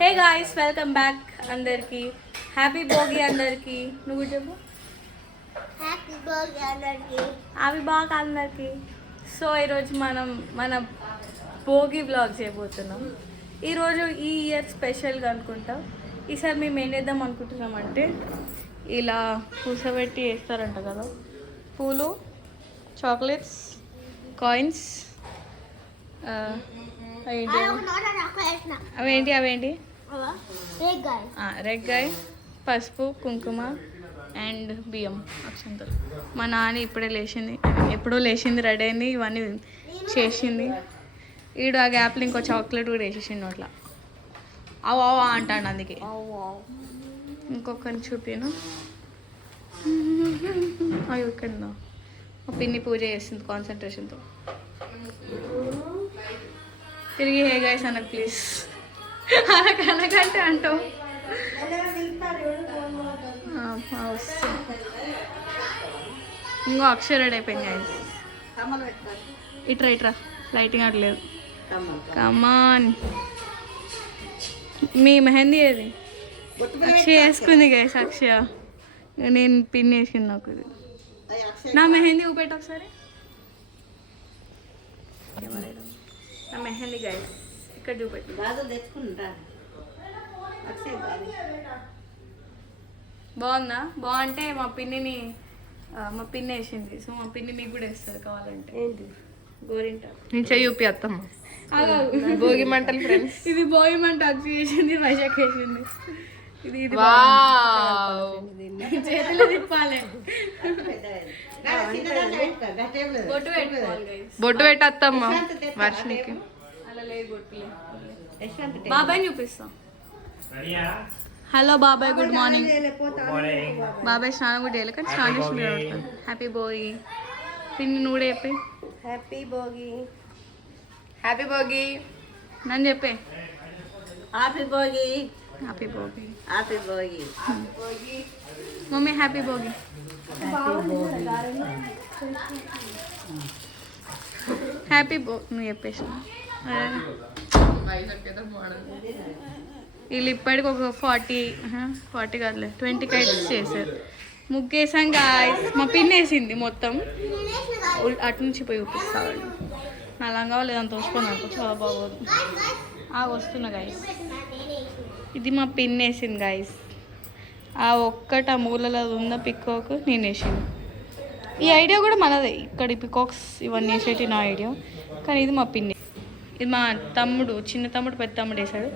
Hey guys, welcome back అందరికి. Happy Bhogi అందరికి. నువ్వు చెప్పు. హ్యాపీ భోగి అందరికి. హ్యాపీ భోగి అందరికి. సో ఈరోజు మనం మన భోగి వ్లాగ్ చేయబోతున్నాం. ఈరోజు ఈ ఇయర్ స్పెషల్గా అనుకుంటా. ఈసారి మేము ఏం చేద్దాం అనుకుంటున్నామంటే ఇలా కూసబెట్టి వేస్తారంట కదా, పూలు, చాక్లెట్స్, కాయిన్స్, అవేంటి రెగ్గాయ, పసుపు, కుంకుమ అండ్ బియ్యం, అక్షంతలు. మా నాన్న ఇప్పుడే లేచింది, ఎప్పుడో లేచింది, రెడీ అయింది, ఇవన్నీ చేసింది. ఈడు ఆ గ్యాప్లో ఇంకో చాక్లెట్ కూడా వేసేసిండు అట్లా. అవు అవు అంటాడు, అందుకే. ఇంకొకరిని చూపాను. అవి ఇక్కడ మా పిన్ని పూజ చేస్తుంది కాన్సన్ట్రేషన్తో. తిరిగి హే గైస్ అన్నకు ప్లీజ్. అనకంటే అంటావు. ఇంకో అక్షర అయిపోయింది గైస్. ఇట్రా లైటింగ్ అట్లేదు. కమాన్. మీ మెహందీ ఏది? అక్షయ వేసుకుంది గైస్. అక్షయ నేను పిన్ వేసింది. నాకు ఇది నా మెహందీ ఊపెట్టు ఒకసారి. నా మెహందీ గైస్ ఇక్కడ చూపెట్టు. బాగుందా? బాగుంటే మా పిన్ని వేసింది. సో మా పిన్ని మీకు కూడా వేస్తుంది కావాలంటే. ఏంటి గోరింట నేను చూపి అత్తమ్మ. భోగి మంటలు ఫ్రెండ్స్. ఇది భోగి మంట అక్షి వేసింది, వైశాఖ వేసింది. ఇది చేతిలో తిప్పాలి. బొట్టు పెట్టత్తమ్మ వర్షనికి. అలా లేదు బొట్టు. బాబాయ్ చూపిస్తాం. హలో బాబాయ్, గుడ్ మార్నింగ్. బాబాయ్ స్నానం కూడా చేయలే, కానీ స్నానం చేసి. హ్యాపీ భోగి. పిన్ని నువ్వు కూడా చెప్పి హ్యాపీ భోగి. హ్యాపీ భోగి నన్ను చెప్పే. Happy Bhogi. Happy Bhogi. Happy Bhogi. Mummy happy Bhogi. Happy Bhogi నువ్వు చెప్పేసి. వీళ్ళు ఇప్పటికి ఒక 40 కాదులే 20 కైట్స్ చేశారు. ముగ్గేసాం గాయ్స్. మా పిన్ వేసింది మొత్తం. అటు నుంచి పోయి చూపిస్తాడు. నా లంగా లేదంత వస్తుంది నాకు, చాలా బాగోదు. వస్తున్నా గాయస్. ఇది మా పిన్ వేసింది గాయస్. ఆ ఒక్కటి ఆ మూలలో ఉందా పికాక్, నేను వేసింది. ఈ ఐడియా కూడా మనదే. ఇక్కడ పికాక్స్ ఇవన్నీ వేసేటి నా ఐడియా, కానీ ఇది మా పిన్ని. ఇది మా తమ్ముడు, చిన్న తమ్ముడు, పెద్ద తమ్ముడు వేసాడు.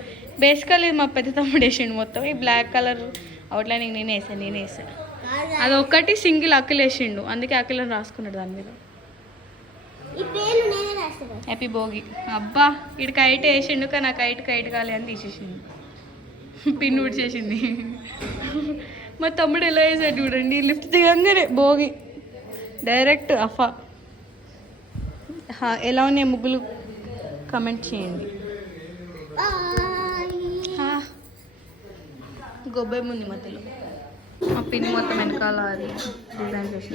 బేసికల్ ఇది మా పెద్ద తమ్ముడు వేసిండు మొత్తం. ఈ బ్లాక్ కలర్ అవుట్లైనింగ్ నేనే వేసాను. అది ఒక్కటి సింగిల్ అక్కిలు వేసిండు, అందుకే అక్కిలను రాసుకున్నాడు దాని మీద. హ్యాపీ భోగి. అబ్బా ఇటు కైట్ వేసిండు, కానీ ఆ కైట్ కాలే అని తీసేసిండు. పిన్ చేసింది. మా తమ్ముడు ఎలా వేసాడు చూడండి. లిఫ్ట్ దిగంగానే భోగి డైరెక్ట్ అఫా. ఎలా ఉన్నాయి ముగ్గులు కమెంట్ చేయండి. గొబ్బాయి ముందు మధ్యలో మా పిన్ మొత్తం వెనకాల అది డిజైన్ చేసి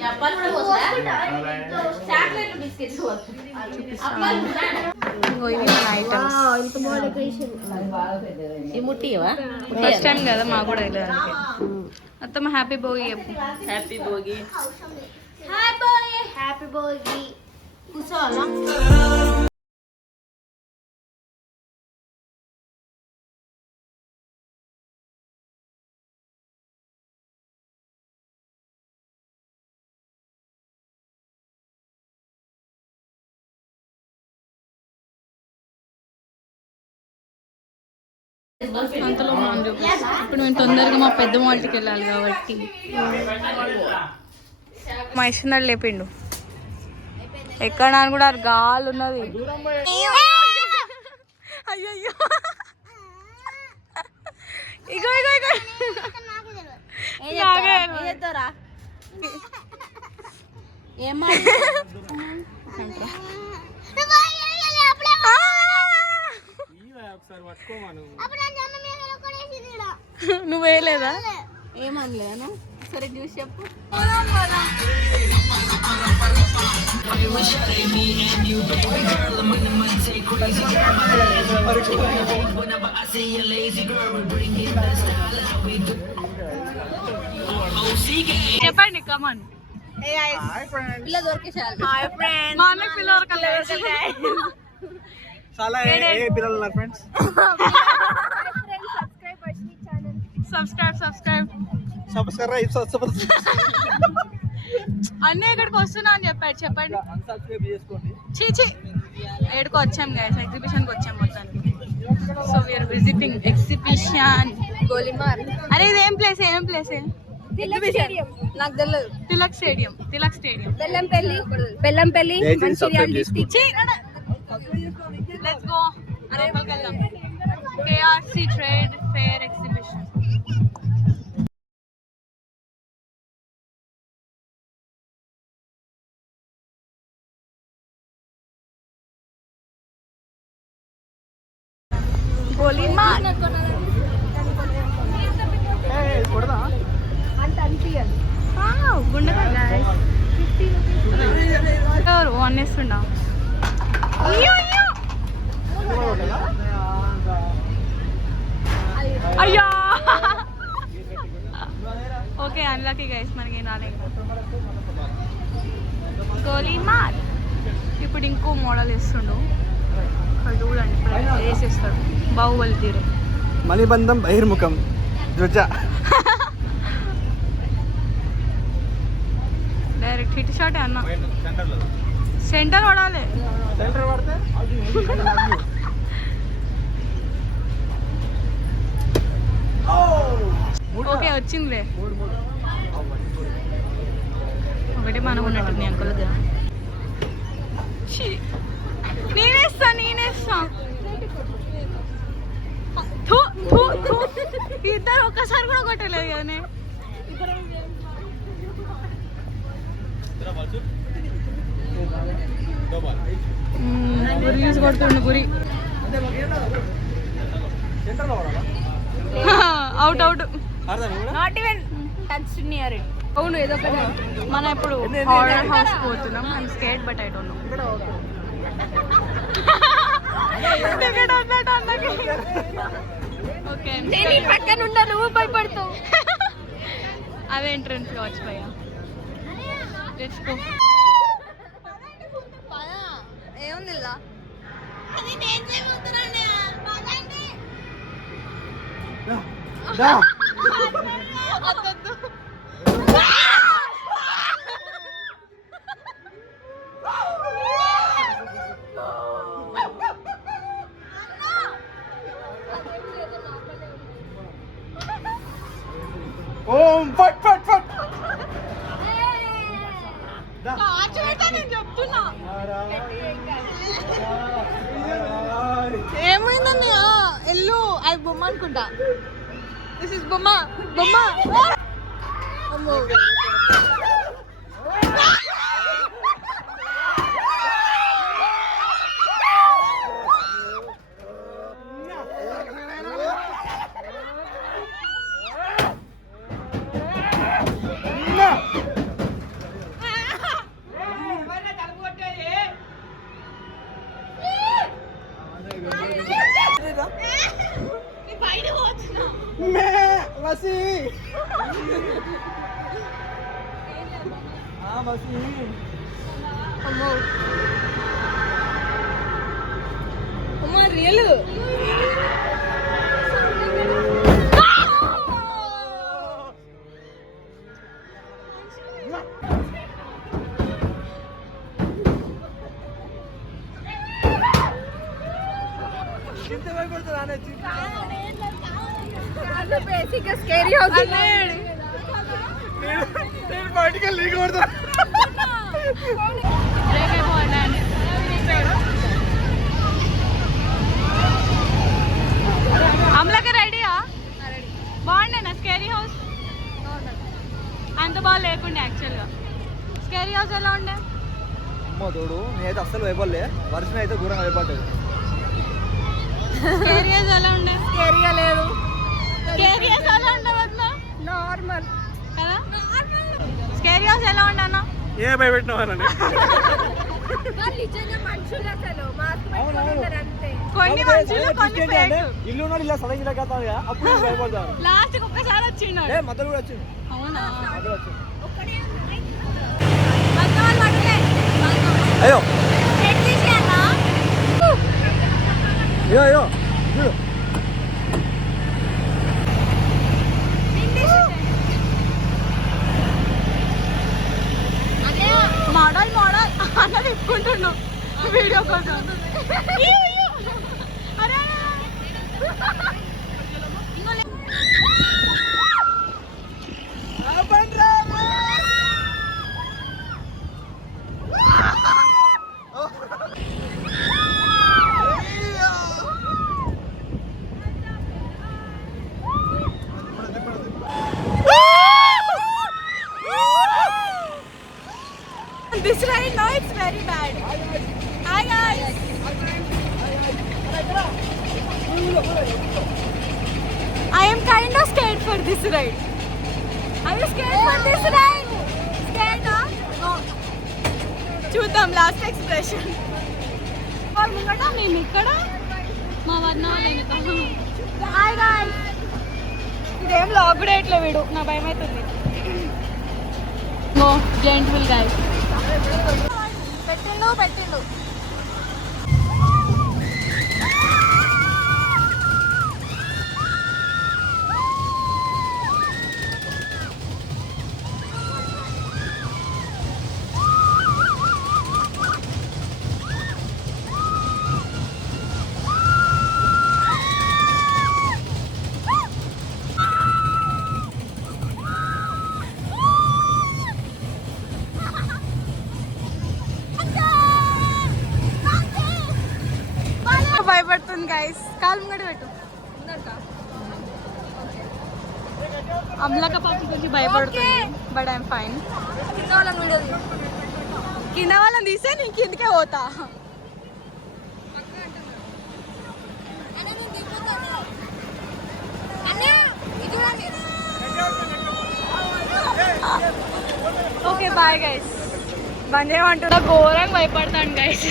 ఫస్ట్ టైం కదా మాకు కూడా తెలియదు. అత్తమ్మ హ్యాపీ భోగి చెప్పు. హ్యాపీ భోగి. హ్యాపీ భోగి. అంతలో మనం చూపిస్తాం. ఇప్పుడు మేము తొందరగా మా పెద్ద మాల్కి వెళ్ళాలి కాబట్టి మా ఇస్తున్నాడు లేపిండు. ఎక్కడ అని కూడా గాలి ఉన్నది. అయ్యో ఇగో నువ్వు వేయలేదా? ఏమనలేను. సరే చూసి చెప్పు. చెప్పండి కమన్. పిల్ల దొరికేసారు. మా అన్నకి పిల్ల దొరకలేదు. చాలా పిల్లలు ఉన్నారు ఫ్రెండ్స్. సబ్స్క్రైబ్ అన్నీ ఇక్కడికి వస్తున్నా అని చెప్పాడు. చెప్పండి. చీచి ఏడుకో వచ్చాం గైస్, ఎగ్జిబిషన్కి వచ్చాం మొత్తానికి. So we are visiting exhibition Golimar. అరే ఇది ఏం ప్లేస్? నాకు తెలియదు. Tilak stadium. Bellampalli Mancherial district. Let's go. లోపలికి వెళ్దాం. KRC trade fair exhibition. Golimar అంత అనిపించదు. గుండెగా ఎవరు అన్నేస్తుండా? అయ్యా ఓకే అన్లకి గైస్, మనకి రాలే. గోలీమార్ ఇప్పుడు ఇంకో మోడల్ వేస్తుండు. ఇక్కడ చూడండి, ఇప్పుడు వేసేస్తాడు. బాహుబలి తీరు. మణిబంధం బహిర్ముఖం ధ్వజ. డైరెక్ట్ హిట్ షాట్ అన్న. సెంటర్ పడాలి. ఓకే వచ్చిందిలే. ఒకటి మనం ఉన్నట్టుంది అంకుల్ దగ్గర. నేనేస్తా ఇద్దరు ఒక్కసారి కూడా కొట్టలేదు కదనే. గురి కొడుతుండు గురి. Out not even touch near it. అవును ఏదో ఒకటి. మనం ఇప్పుడు హారర్ హౌస్ పోతున్నాం. I'm scared but I don't know. Okay పక్కన ఉంటా, నువ్వు భయపడతావు. అవే ఎంట్రన్స్ కావచ్చు భయ్య. Let's go. ఏముంది ఇలా? ఓం ఫట్ ఫట్ ఫట్. నేను చెప్తున్నా ఏమైందని. ఎల్లు అది బొమ్మ అనుకుంటా. దిస్ ఇస్ బొమ్మ. అమ్మో అమ్మా రియల్. స్కేరీ హౌస్ బయటికి లీక్ కొడతా. అమలకి రెడీయా? బాగుండేనా స్కేరీ హౌస్? అంత బాగా లేకుండే యాక్చువల్గా. స్కేరీ హౌస్ ఎలా ఉండే? అమ్మో తోడు, నేనైతే అస్సలు భయపడలే. వర్షం అయితే దూరంగా భయపడ్డది. స్కేరీ హౌస్ ఎలా ఉండే? స్కేరీగా లేదు. స్కేరీ హౌస్ ఎలా ఉండే? నార్మల్ కదా. స్కేరీ హౌస్ ఎలా ఉండే అన్న? ఏ భయపెట్టినవారని వాళ్ళు నిజంగా మనుషులు అసలు మాస్క్ పెట్టుకొని ఉంటారు అంతే. కొన్ని మనుషులు కొన్ని fake. ఇల్లు ఉన్నాడు ఇలా సడన్ ఇలా కడతాడు కదా, అప్పుడు నేను భయపడతాను. లాస్ట్ ఒక్కసారి వచ్చిండు ఏ మధ్యలో కూడా వచ్చింది, అవునా మధ్యలో వచ్చింది. వాళ్ళు పడలే. అయ్యో చెక్ తీసేయాలా? అయ్యో అయ్యో చూడు. మోడల్ మోడల్ అన్న తిప్పుకుంటున్నావు వీడియో కోసం అరే This ride now it's very bad. Hi guys. I am kind of scared for this ride. Are you scared for this ride? Scared, huh? No. చూద్దాం లాస్ట్ ఎక్స్ప్రెషన్. మేము ఇక్కడ మా వర్ణ హాయ్ గాయ్స్. ఇదేం log కూడా ఎట్లా వీడు, నా భయం అవుతుంది. నో జెంట్విల్ గాయ్స్. పెట్టిండు భయపడుతుంది గైస్. కాలు ముంగడి పెట్టు. అమ్లక పాప గురించి భయపడుతుంది బట్ ఐఎమ్ ఫైన్. కింద వాళ్ళని తీస్తే నేను కిందకే పోతా. Okay bye guys. బంద్ చేయమంటున్నా, ఘోరంగా భయపడతాను గైస్.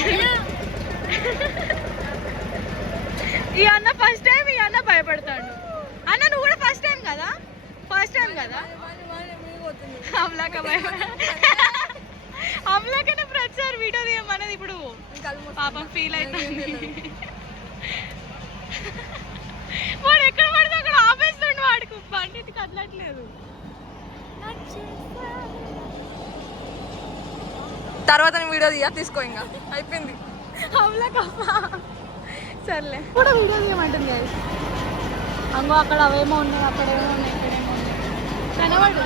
ఈ అన్న ఫస్ట్ టైం, ఈ అన్న భయపడతాడు. అన్న నువ్వు కూడా ఫస్ట్ టైం కదా? అమ్లాక అమ్లాకనే ప్రతిసారి వీడియో తీయమన్నది, ఇప్పుడు పాపం ఫీల్ అవుతుంది. వాడు ఎక్కడ పడితే అక్కడ ఆపేస్తుండు, వాడికి బండి కదలట్లేదు. తర్వాత వీడియో తీసుకో, ఇంకా అయిపోయింది. సర్లే కూడా వీడియో తీయమంటుంది కదా. అంగో అక్కడ అవేమో ఉన్నాయి, అక్కడేమో ఉన్నాయి, ఇక్కడేమో ఉన్నాయి. కనబడు.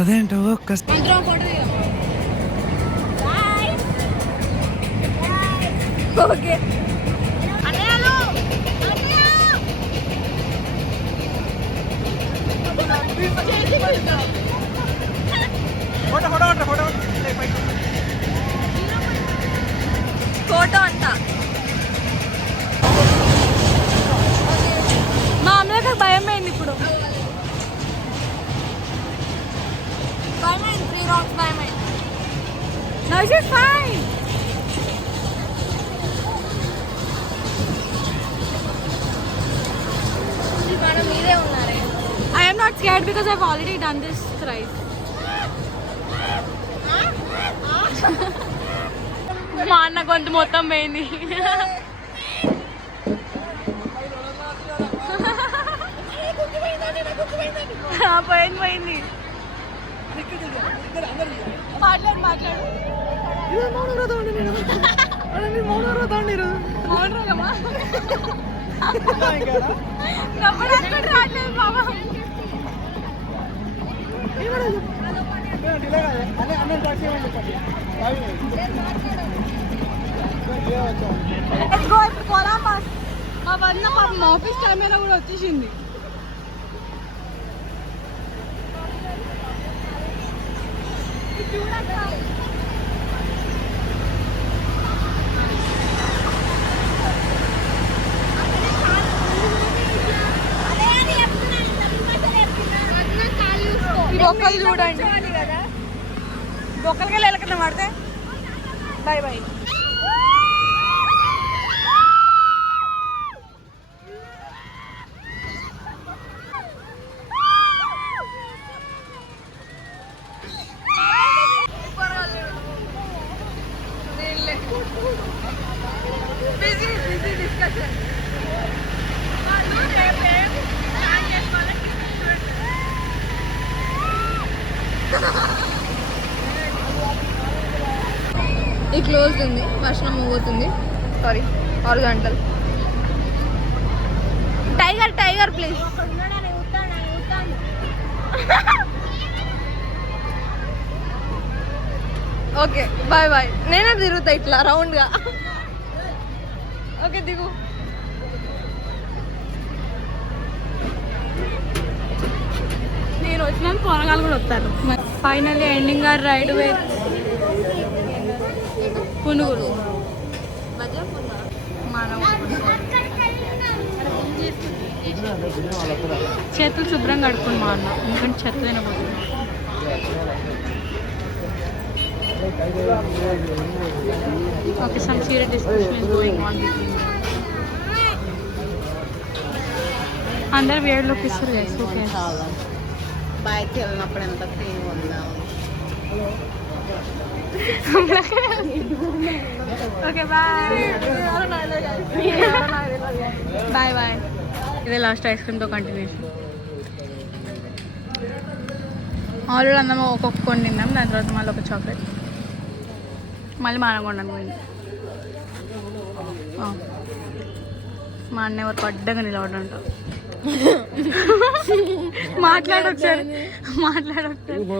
అదేంటో ఒక్క ఓకే ఫోటో అంట. మా అమ్మకి భయం అయింది ఇప్పుడు. భయమైంది, 3 rounds భయమైంది. No, she's fine. మనం మీరే ఉన్నారే. I am not scared because I've already done this thrice. మా అన్న గొంతు మొత్తం పోయింది. పోయింది. మాట్లాడు మౌనరాగమా నవ్వడానికి రావట్లేదు బాబా. కొలంబస్ మా వదిన పాపం ఆఫీస్ కెమెరా కూడా వచ్చేసింది. ఈ బొక్కలు చూడండి, బొక్కలకి వెళ్ళకుండా పడితే బాయ్ బాయ్. ఈ క్లోజ్ ఉంది, వర్షం పోతుంది. సారీ, 6 గంటలు. Tiger tiger please. Okay bye bye. నేనే తిరుగుతా ఇట్లా రౌండ్గా. ఓకే దిగు. నేను వచ్చినాను, పొరగాలు కూడా వస్తారు. Finally ending our ride with పునుగులు. మనం చేతులు శుభ్రం కడుక్కుని మా అన్న, ఎందుకంటే చెత్త తినబోతుంది. Okay, some serious discussion is going on between. అందరు వేడిలోకి ఇస్తారు గైస్. ఓకే, బయటకి వెళ్ళినప్పుడు ఎంత ఫ్రీ ఉందాం. Okay bye bye bye. ఇదే లాస్ట్ ఐస్ క్రీమ్తో కంటిన్యూషన్. ఆల్రెడీ అందరం ఒక్కొక్క కొన్ని తిన్నాం, దాని తర్వాత మళ్ళీ ఒక చాక్లెట్, మళ్ళీ మా అన్న కొన్నాను పోయింది. మా అన్న ఎవరికి అడ్డగా నిలబడంట. మాట్లాడొచ్చారు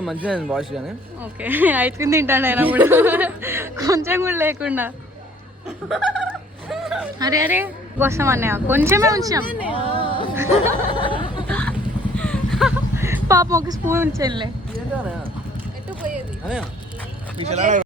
మంచిగా వాష్ కానీ ఓకే. ఐస్ క్రీమ్ తింటాను అయినా కూడా కొంచెం కూడా లేకుండా. అరే అరే కోసం అన్నయ్య కొంచెమే ఉంచాం పాపం, ఒక స్పూన్ ఉంచానులే. ఎటు పోయేది?